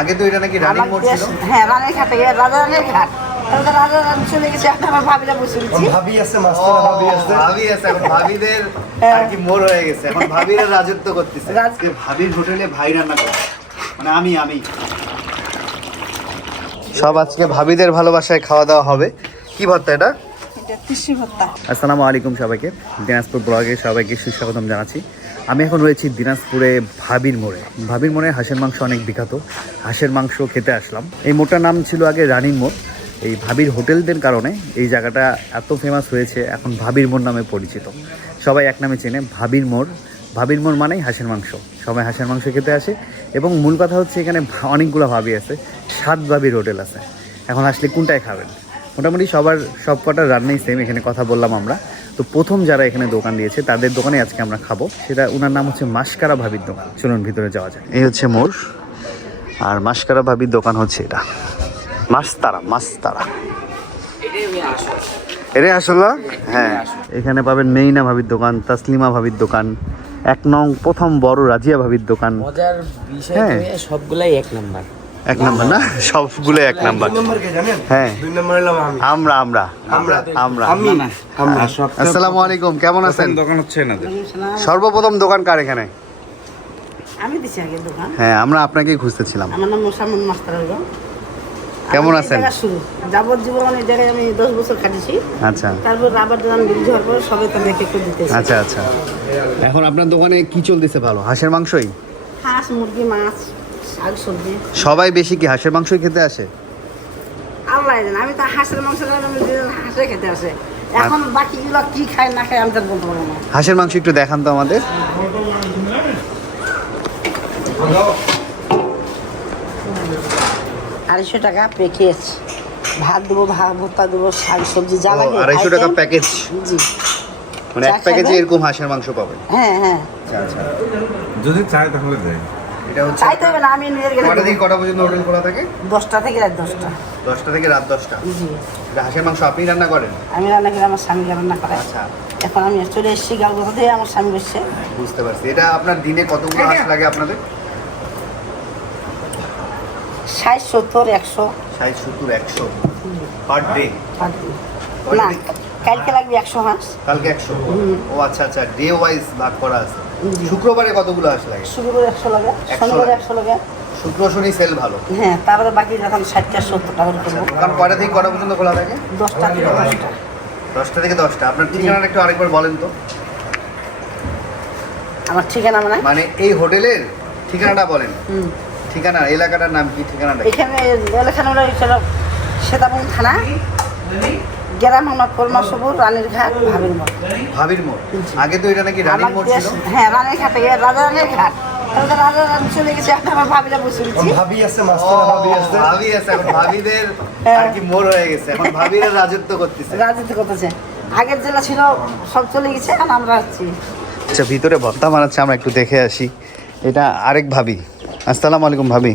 আগে তো এটা নাকি রানিং মোড ছিল। হ্যাঁ রানের ঘাটে রানের ঘাট। তারপরে রাজা রান চলে গেছে এখন আমার ভাবিরা বসে রয়েছি। ভাবি আছে মাস্টার ভাবি আছে। ভাবি আছে এখন ভাবিদের হ্যাঁ। আর কি মোর হয়ে গেছে। এখন ভাবিরা রাজত্ব করতেছে। আজকে ভাবির হোটেলে ভাই রান্না করে। মানে আমি আমি। সব আজকে ভাবিদের ভালোবাসায় খাওয়া দাওয়া হবে। কি ভর্তা এটা? আসসালামু আলাইকুম সবাইকে। দিনাজপুর ব্লগে সবাইকে সুস্বাগতম জানাচ্ছি। আমি এখন রয়েছি দিনাজপুরে ভাবির মোড়ে। ভাবির মোড়ে হাঁসের মাংস অনেক বিখ্যাত। হাঁসের মাংস খেতে আসলাম। এই মোড়টার নাম ছিল আগে রানীর মোড়। এই ভাবির হোটেলদের কারণে এই জায়গাটা এত ফেমাস হয়েছে, এখন ভাবির মোড় নামে পরিচিত। সবাই এক নামে চেনে ভাবির মোড়। ভাবির মোড় মানেই হাঁসের মাংস। সবাই হাঁসের মাংস খেতে আসে এবং মূল কথা হচ্ছে এখানে অনেকগুলো ভাবি আছে, সাত ভাবির হোটেল আছে। এখন আসলে কোনটায় খাবেন? মোটামুটি সবার সব কটার রান্নাই সেম এখানে কথা বললাম আমরা। তো প্রথম যারা এখানে দোকান দিয়েছে তাদের দোকানে আজকে আমরা খাব। সেটা ওনার নাম হচ্ছে মাসকারা ভাবির দোকান। চলুন ভিতরে যাওয়া যায় এই হচ্ছে মোর আর মাসকারা ভাবির দোকান হচ্ছে এটা। মাস্তারা মাস্তারা। এটাই আসল? হ্যাঁ। এখানে পাবেন মেইনা ভাবির দোকান তাসলিমা ভাবির দোকান এক নং প্রথম বড় রাজিয়া ভাবির দোকান। মজার বিষয় হ্যাঁ। সবগুলাই এক নাম্বার। এক নাম্বার না? সবগুলো এক নাম্বার। নম্বর হ্যাঁ। দুই নম্বর হলাম আমি। আমরা আমরা। আমরা। আমরা। আমি। আমরা। আসসালামু আলাইকুম কেমন আছেন? দোকান হচ্ছে সর্বপ্রথম দোকান কার এখানে? আমি দিছি আগে দোকান। হ্যাঁ আমরা আপনাকেই খুঁজতেছিলাম। আমার নাম মোসামুন মাস্টার কেমন আছেন? যাবজ্জীবন এই জায়গায় আমি বছর আচ্ছা। তারপর রাবার পর তো দিতেছি। আচ্ছা আচ্ছা। এখন আপনার দোকানে কি চলতেছে ভালো? হাঁসের মাংসই? হাঁস মুরগি মাছ। শাক সবজি। সবাই বেশি কি হাঁসের মাংসই খেতে আসে? আল্লাহ জানে আমি তো হাঁসের মাংস হাঁসে খেতে আসে। এখন বাকিগুলো কি খায় না খায় আমি তো বলতে পারব না। হাঁসের মাংস একটু দেখান তো আমাদের। আড়াইশো টাকা প্যাকেজ ভাত দেবো ভাত ভর্তা দেবো শাক সবজি যা লাগে। আড়াইশো টাকা প্যাকেজ জি। মানে এক প্যাকেজে এরকম হাঁসের মাংস পাবেন। হ্যাঁ হ্যাঁ। আচ্ছা আচ্ছা। যদি চায় তাহলে দেয়। এটা হচ্ছে না আমি নিজের গেলে কটা থেকে কটা পর্যন্ত হোটেল খোলা থাকে? দশটা থেকে রাত দশটা। দশটা থেকে রাত দশটা? জি। হাঁসের মাংস আপনি রান্না করেন? আমি রান্না করে আমার স্বামী রান্না করে। আচ্ছা। এখন আমি চলে এসেছি গালগোথা থেকে আমার স্বামী বসছে। বুঝতে পারছি। এটা আপনার দিনে কতগুলো হাঁস লাগে আপনাদের? ষাট সত্তর একশো। ষাট সত্তর একশো। Per day. না কালকে লাগবে একশো হাঁস। কালকে একশো? ও আচ্ছা আচ্ছা। ডে ওয়াইজ ভাগ করা আছে। শুক্রবারে কতগুলো হাঁস লাগে? শুরু করে একশো লাগে শনিবার। একশো লাগে। শুক্র শনি সেল ভালো? হ্যাঁ তারপরে বাকি যখন ষাটটা সত্তর টাকা করে করব। দোকান কয়টা থেকে কটা পর্যন্ত খোলা থাকে? দশটা থেকে দশটা। দশটা থেকে দশটা। আপনার ঠিকানাটা একটু আরেকবার বলেন তো। আমার ঠিকানা মানে? মানে এই হোটেলের ঠিকানাটা বলেন। ঠিকানা এলাকাটার নাম কি ঠিকানাটা? এখানে এলাকানো হলো সীতাবন থানা। গ্রাম আমার কলমা সবুর রানীর ঘাট ভাবির মোড়। ভাবির মোড়? আগে তো এটা নাকি রানিং আমার মোড় ছিল। হ্যাঁ রানীর ঘাটে রাজা রানীর ঘাট। তারপরে তো রাজা রানী চলে গেছে এখন আমার ভাবিরা বসে রয়েছি। ভাবি আছে ভাবি আছে। এখন ভাবিদের। মোড় গেছে। এখন ভাবিরা রাজত্ব করতেছে। রাজনীতি করতেছে। আগের জেলা ছিল সব চলে গেছে এখন আমরা আসছি আচ্ছা ভিতরে ভর্তা বানাচ্ছে আমরা একটু দেখে আসি। এটা আরেক ভাবি। আসসালামু আলাইকুম ভাবি।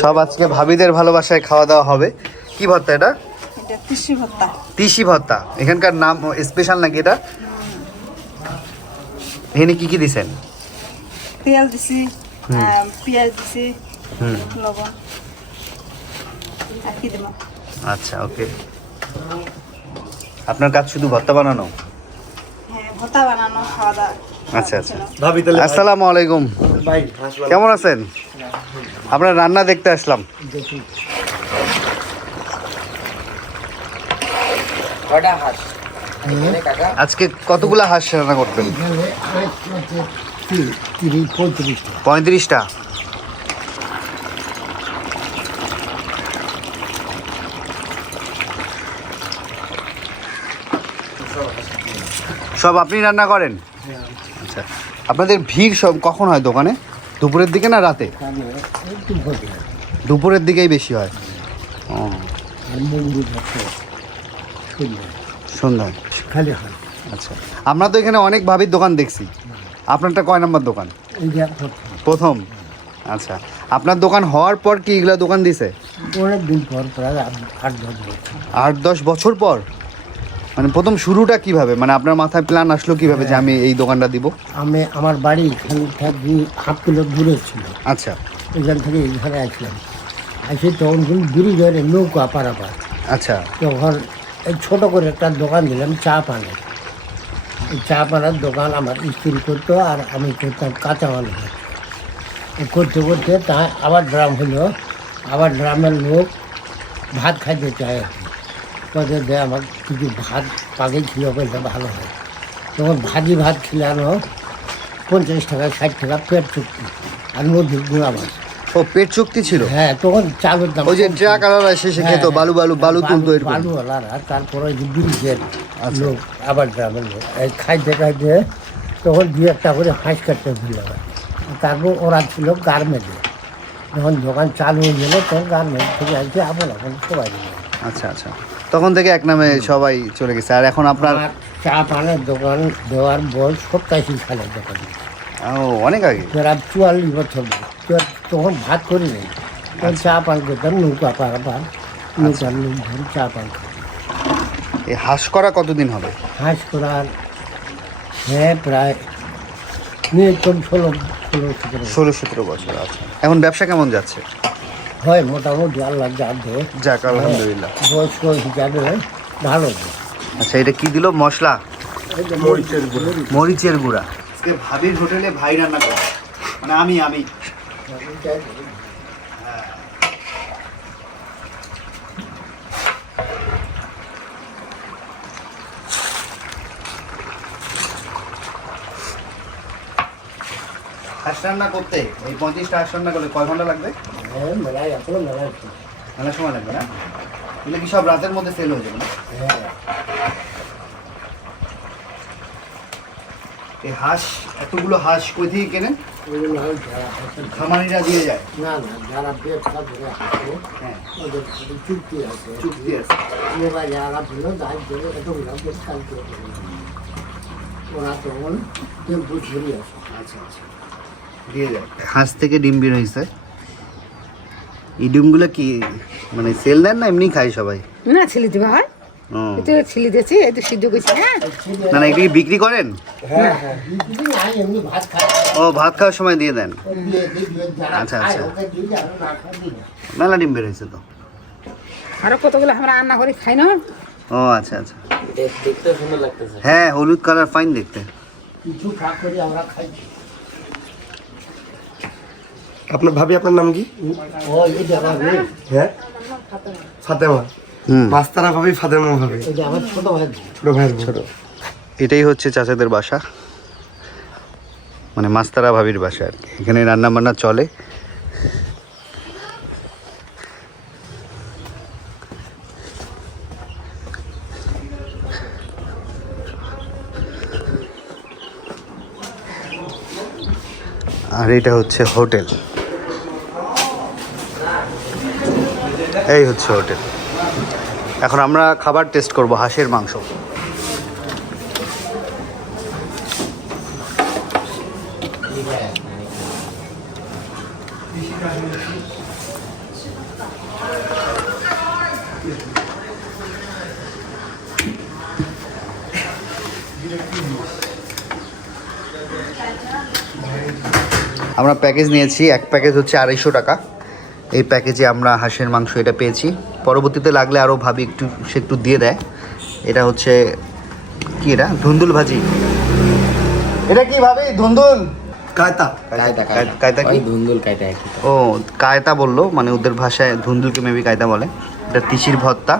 সব আজকে ভাবিদের ভালোবাসায় খাওয়া দাওয়া হবে। কি ভর্তা এটা? তিসি ভর্তা। এখানকার নাম স্পেশাল নাকি এটা? এখানে কি কি দিছেন? তেল দিছি পেঁয়াজ দিছি লবণ। আর কি দেবো? আচ্ছা ওকে। আপনার কাজ শুধু ভর্তা বানানো? হ্যাঁ ভর্তা বানানো খাওয়া দাওয়া আচ্ছা। আচ্ছা আসসালামু আলাইকুম। ভাই কেমন আছেন? আপনার রান্না দেখতে আসলাম। হাঁস। আজকে কতগুলা হাঁস রান্না করবেন? পঁয়ত্রিশটা। সব আপনি রান্না করেন? আচ্ছা। আপনাদের ভিড় সব কখন হয় দোকানে? দুপুরের দিকে না রাতে? দুপুরের দিকেই বেশি হয়। ও। সন্ধ্যায় খালি হয়। আচ্ছা। আমরা তো এখানে অনেক ভাবির দোকান দেখছি। আপনারটা কয় নম্বর দোকান? প্রথম। আচ্ছা। আপনার দোকান হওয়ার পর কি এগুলা দোকান দিছে? অনেক দিন পর প্রায় আট- দশ বছর। আট দশ বছর পর? মানে প্রথম শুরুটা কীভাবে? মানে আপনার মাথায় প্ল্যান আসলো কীভাবে যে আমি এই দোকানটা দিব? আমি আমার বাড়ি এখান থেকে হাফ কিলো দূরে ছিল। আচ্ছা। এখান থেকে এখানে আসলাম। আসি তখন কিন্তু ব্রিজের নৌকা পারাপার। আচ্ছা। তখন ছোটো করে একটা দোকান দিলাম, চা পানের। এই চা পানের দোকান আমার স্ত্রী করতো আর আমি করতাম কাঁচামাল করতে করতে তা আবার ড্রাম হলো, আবার ড্রামের লোক ভাত খাইতে চায়। কত দেয় আমার কিছু ভাত পাকে ছিল বলতে ভালো হয়। তখন ভাজি ভাত খিলানো পঞ্চাশ টাকা, ষাট টাকা পেট চুক্তি, আর নদীর গুঁড়া মাছ ও পেট চুক্তি ছিল? হ্যাঁ তখন চালের দাম ওই যে। ট্রাক আলাদা শেষে খেত হ্যাঁ, বালু বালু বালু তুলতো এরকম। বালুওয়ালারা তারপরে ওই ব্রিজের আচ্ছা। লোক আবার গ্রামের লোক এই খাইতে খাইতে তখন দু একটা করে হাঁস কাটতে দিল তারপর ওরা ছিল গার্মেন্টে। যখন দোকান চালু হয়ে গেল তখন গার্মেন্ট থেকে আসছে আপন আপন সবাই আচ্ছা আচ্ছা। তখন থেকে এক নামে সবাই চলে গেছে। আর এখন আপনার চা পানের দোকান দেওয়ার বল সপ্তাশি সালের দোকান। অনেক আগে। প্রায় চুয়াল্লিশ বছর। তখন ভাত করি নেই। তখন চা পান করতাম নৌকা পাড়া পান নৌকার লোক চা পান এই হাঁস করা কতদিন হবে? হাঁস করার হ্যাঁ প্রায় নিয়ে ষোলো ষোলো সতেরো ষোলো সতেরো বছর আচ্ছা। এখন ব্যবসা কেমন যাচ্ছে? হয় মোটামুটি আল্লাহ যা দেয় যাক আলহামদুলিল্লাহ। বয়স্ক হিসাবে ভালো। আচ্ছা এটা কি দিল? মশলা? মরিচের গুঁড়া। আজকে ভাবির হোটেলে ভাই রান্না করে। মানে আমি আমি। হাঁস রান্না করতে, এই পঁয়ত্রিশটা হাঁস রান্না করলে কয় ঘণ্টা লাগবে? মেলায় এখনও মেলায়। সময় লাগবে না? এগুলো কি সব রাতের মধ্যে সেল হয়ে যাবে না? হ্যাঁ। এই হাঁস এতগুলো হাঁস কই থেকে কেনেন? ওইগুলো হয় যারা খামারিরা দিয়ে যায়? না না যারা ব্যবসা করে হাঁসে। হ্যাঁ। ওদের চুক্তি আছে। চুক্তি আছে। লোকা যারা ছিল যাই ছিল এতগুলো ব্যবসাল করে ওরা তখন টেম্পু ছড়িয়ে আসে আচ্ছা আচ্ছা। দিয়ে যায়। হাঁস থেকে ডিম বের হয়েছে। এই ডিমগুলো কি মানে সেল দেন না এমনি খায় সবাই? না ছেলে দিবা হয় ও তো ছেলে দিয়েছি তো সিদ্ধ করছি হ্যাঁ? না না বিক্রি করেন বিক্রি নাই এমনি ভাত খায় ও ভাত খাওয়ার সময় দিয়ে দেন। আচ্ছা, আচ্ছা। মেলা ডিম বের তো। আরও কতগুলো আমরা রান্না করে খাই না? ও আচ্ছা আচ্ছা। দেখতে সুন্দর লাগতেছে। হ্যাঁ হলুদ কালার ফাইন দেখতে। কিছু কাজ করে আমরা খাই আপনার ভাবি আপনার নাম কি? ও এটা আমার হ্যাঁ? ফাতেমা। মাস্তারা ভাবি ফাতেমা ভাবি। ছোট ভাই ছোট ভাইয়ের ছোট। এটাই হচ্ছে চাচাদের বাসা। মানে মাস্তারা ভাবির বাসা আর কি। এখানে রান্না বান্না চলে। আর এটা হচ্ছে হোটেল। এই হচ্ছে হোটেল। এখন আমরা খাবার টেস্ট করব হাঁসের মাংস। আমরা প্যাকেজ নিয়েছি, এক প্যাকেজ হচ্ছে আড়াইশো টাকা। এই প্যাকেজে আমরা হাঁসের মাংস এটা পেয়েছি। পরবর্তীতে লাগলে আরও ভাবি একটু সে একটু দিয়ে দেয়। এটা হচ্ছে কি এটা? ধুন্দুল ভাজি। এটা কি ভাবি? ধুন্দুল? কায়তা। কায়দা কি? ধুন্দুল কায়দা ও কায়তা বলল মানে ওদের ভাষায় ধুন্দুলকে মেবি কায়তা বলে। এটা তিসির ভর্তা।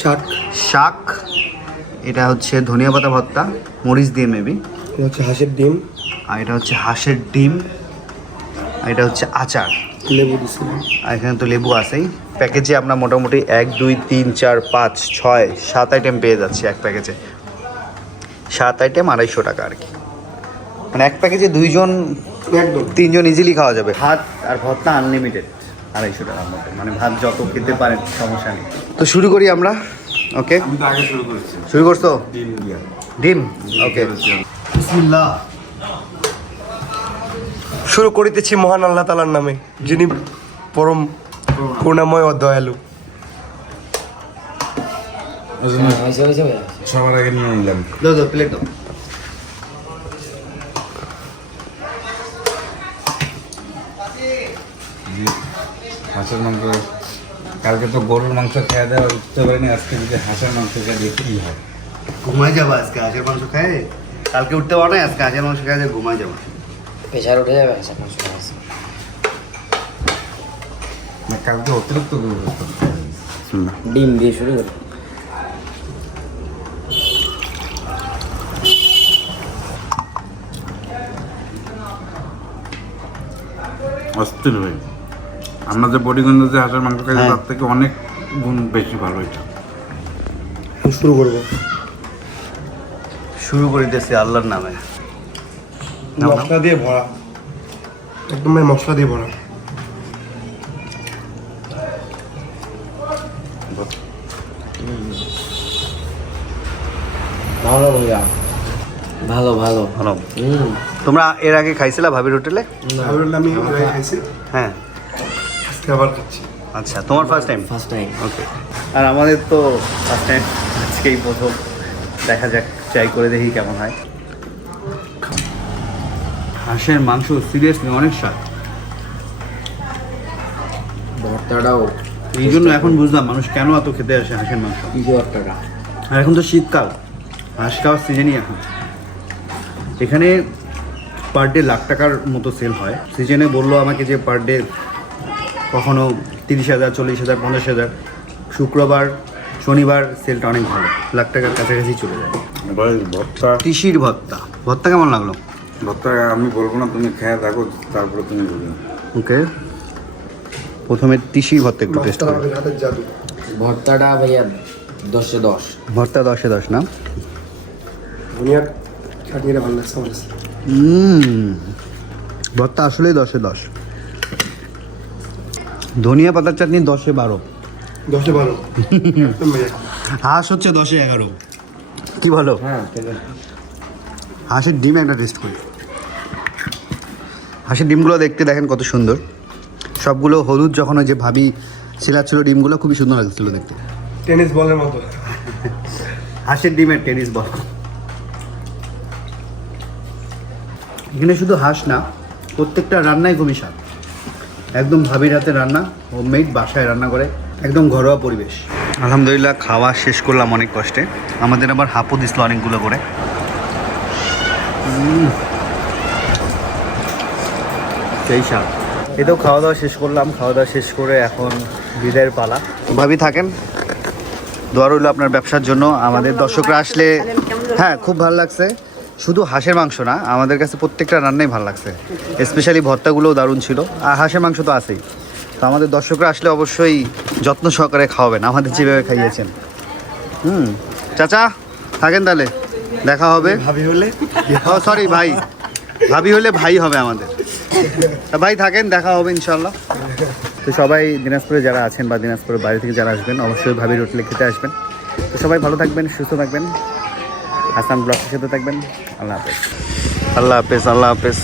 শাক। শাক। এটা হচ্ছে ধনিয়া পাতা ভর্তা মরিচ দিয়ে মেবি এটা হচ্ছে হাঁসের ডিম। আর এটা হচ্ছে হাঁসের ডিম। আর এটা হচ্ছে আচার। লেবু আর এখানে তো লেবু আছেই। প্যাকেজে আমরা মোটামুটি এক দুই তিন চার পাঁচ ছয় সাত আইটেম পেয়ে যাচ্ছি এক প্যাকেজে। সাত আইটেম আড়াইশো টাকা আর কি। মানে এক প্যাকেজে দুইজন একদম। তিনজন ইজিলি খাওয়া যাবে। ভাত আর ভর্তা আনলিমিটেড আড়াইশো টাকার মতো মানে ভাত যত খেতে পারেন সমস্যা নেই। তো শুরু করি আমরা ওকে? আমি তো আগে শুরু শুরু করছ? ডিম ডিম? ওকে। বিসমিল্লাহ। শুরু করিতেছি মহান আল্লাহ তালার নামে যিনি পরম করুণাময় ও দয়ালু সবার আগে নিয়ে নিলাম প্লেট হাঁসের মাংস কালকে তো গরুর মাংস খেয়ে দেওয়া উঠতে পারিনি আজকে যদি হাঁসের মাংস খেয়ে দেখি কি হয়? ঘুমাই যাব আজকে হাঁসের মাংস খায় কালকে উঠতে পারো না আজকে হাঁসের মাংস খায় ঘুমাই যাব। প্রেশার উঠে যাবে হাঁসের মাংস খাওয়া না কালকে অতিরিক্ত। ডিম দিয়ে শুরু করি। অস্থির হয়ে আমরা যে বডিগঞ্জ যে হাঁসের মাংস খাই হ্যাঁ। তার থেকে অনেক গুণ বেশি ভালো এটা। শুরু করব শুরু করিতেছি আল্লাহর নামে। মশলা দিয়ে ভরা। একদম মশলা দিয়ে ভরা। ভালো ভাইয়া। ভালো ভালো। ভালো। তোমরা এর আগে খাইছিলা ভাবির হোটেলে? ভাবির হোটেলে আমি খাইছি। হ্যাঁ। আজকে আবার খাচ্ছি। আচ্ছা তোমার first time first time okay আর আমাদের তো ফার্স্ট টাইম আজকেই প্রথম। দেখা যাক ট্রাই করে দেখি কেমন হয়। হাঁসের মাংস সিরিয়াসলি অনেক স্বাদ। ভর্তাটাও এই জন্য এখন বুঝলাম মানুষ কেন এত খেতে আসে হাঁসের মাংস। ভর্তাটা। আর এখন তো শীতকাল। খাওয়ার সিজনই এখন। এখানে পার ডে লাখ টাকার মতো সেল হয়। সিজনে বলল আমাকে যে পার ডে কখনো তিরিশ হাজার চল্লিশ হাজার পঞ্চাশ হাজার শুক্রবার শনিবার সেলটা অনেক ভালো। লাখ টাকার কাছাকাছি চলে যায়। এবার ভর্তা তিসির ভর্তা ভর্তা কেমন লাগল? ভর্তা আমি বলব না তুমি খেয়ে থাকো তারপরে তুমি বলবে। ওকে। প্রথমে তিসির ভর্তা একটু টেস্ট করি। ভর্তাটা ভাইয়া দশে দশ। ভর্তা দশে দশ না? ধনিয়া চাটনিটা ভালো লাগছে আমার কাছে। ভর্তা আসলেই দশে দশ। ধনিয়া পাতার চাটনি দশে বারো। দশে বারো। হাঁস হচ্ছে দশে এগারো। কি বলো? হ্যাঁ হাঁসের ডিম একটা টেস্ট করি। হাঁসের ডিমগুলো দেখতে দেখেন কত সুন্দর। সবগুলো হলুদ যখন ওই যে ভাবি ছিল ডিমগুলো খুবই সুন্দর লাগছিল দেখতে। টেনিস বলের মতো। হাঁসের ডিমের টেনিস বল এখানে শুধু হাঁস না প্রত্যেকটা রান্নাই খুবই স্বাদ একদম ভাবির হাতে রান্না হোমমেড বাসায় রান্না করে একদম ঘরোয়া পরিবেশ। আলহামদুলিল্লাহ খাওয়া শেষ করলাম অনেক কষ্টে। আমাদের আবার হাঁপও দিছিল অনেকগুলো করে। সেই স্বাদ এটাও খাওয়া দাওয়া শেষ করলাম খাওয়া দাওয়া শেষ করে এখন বিদায়ের পালা। ভাবি থাকেন। দোয়া রইল আপনার ব্যবসার জন্য। আমাদের দর্শকরা আসলে হ্যাঁ খুব ভালো লাগছে। শুধু হাঁসের মাংস না আমাদের কাছে প্রত্যেকটা রান্নাই ভালো লাগছে। স্পেশালি ভর্তাগুলোও দারুণ ছিল। আর হাঁসের মাংস তো আছেই। তো আমাদের দর্শকরা আসলে অবশ্যই যত্ন সহকারে খাওয়াবেন আমাদের যেভাবে খাইয়েছেন। হুম চাচা থাকেন তাহলে। দেখা হবে। ভাবি হলে? সরি ভাই। ভাবি হলে ভাই হবে আমাদের। তা ভাই থাকেন দেখা হবে ইনশাল্লাহ তো সবাই দিনাজপুরে যারা আছেন বা দিনাজপুরের বাইরে থেকে যারা আসবেন অবশ্যই ভাবির হোটেলে খেতে আসবেন। তো সবাই ভালো থাকবেন সুস্থ থাকবেন। হাসান ব্লগের সাথে থাকবেন। আল্লাহ হাফেজ। আল্লাহ হাফেজ আল্লাহ হাফেজ।